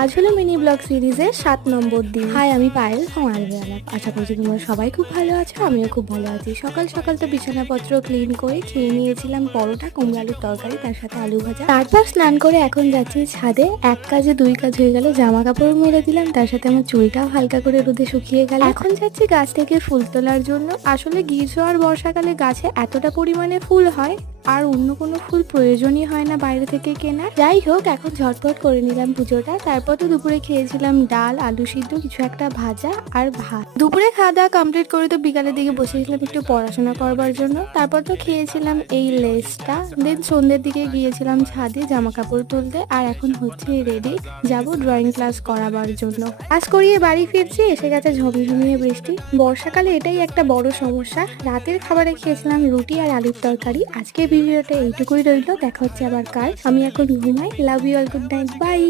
আজ হলো mini blog সিরিজের 7 নম্বর দিন। হাই, আমি পায়েল আলাপ। আশা করছি তোমরা সবাই খুব ভালো আছো, আমিও খুব ভালো আছি। সকাল সকাল তো বিছানাপত্র ক্লিন করে খেয়ে নিয়েছিলাম পরোটা, কুমড়ো আলুর তরকারি, তার সাথে আলু ভাজা। তারপর স্নান করে এখন যাচ্ছি ছাদে। এক কাজে দুই কাজ হয়ে গেল, জামা কাপড় মেলে দিলাম, তার সাথে আমার চুলটাও হালকা করে রোদে শুকিয়ে গেল। এখন যাচ্ছি গাছ থেকে ফুল তোলার জন্য। আসলে গ্রীষ্ম আর বর্ষাকালে গাছে এতটা পরিমাণে ফুল হয় আর অন্য কোনো ফুল প্রয়োজনই হয় না বাইরে থেকে কেনা। যাই হোক, এখন ঝটপট করে নিলাম পুজোটা। তারপর তো দুপুরে খেয়েছিলাম ডাল, আলু সিদ্ধ, কিছু একটা ভাজা আর ভাত। দুপুরে খাওয়া দাওয়া কমপ্লিট করে তো বিকালের দিকে বসেছিলাম একটু পড়াশোনা করবার জন্য। তারপর তো খেয়েছিলাম এই লেসটা, দেন সন্ধ্যের দিকে গিয়েছিলাম ছাদে জামা কাপড় তুলতে। আর এখন হচ্ছে রেডি, যাব ড্রয়িং ক্লাস করাবার জন্য। ক্লাস করিয়ে বাড়ি ফিরছি, এসে গেছে ঝমঝমিয়ে বৃষ্টি। বর্ষাকালে এটাই একটা বড় সমস্যা। রাতের খাবারে খেয়েছিলাম রুটি আর আলুর তরকারি। আজকে ভিডিওটা এইটুকুই রইল, দেখা হচ্ছে আবার কাল। আমি এখন ঘুমাই। Love you all, good night, by.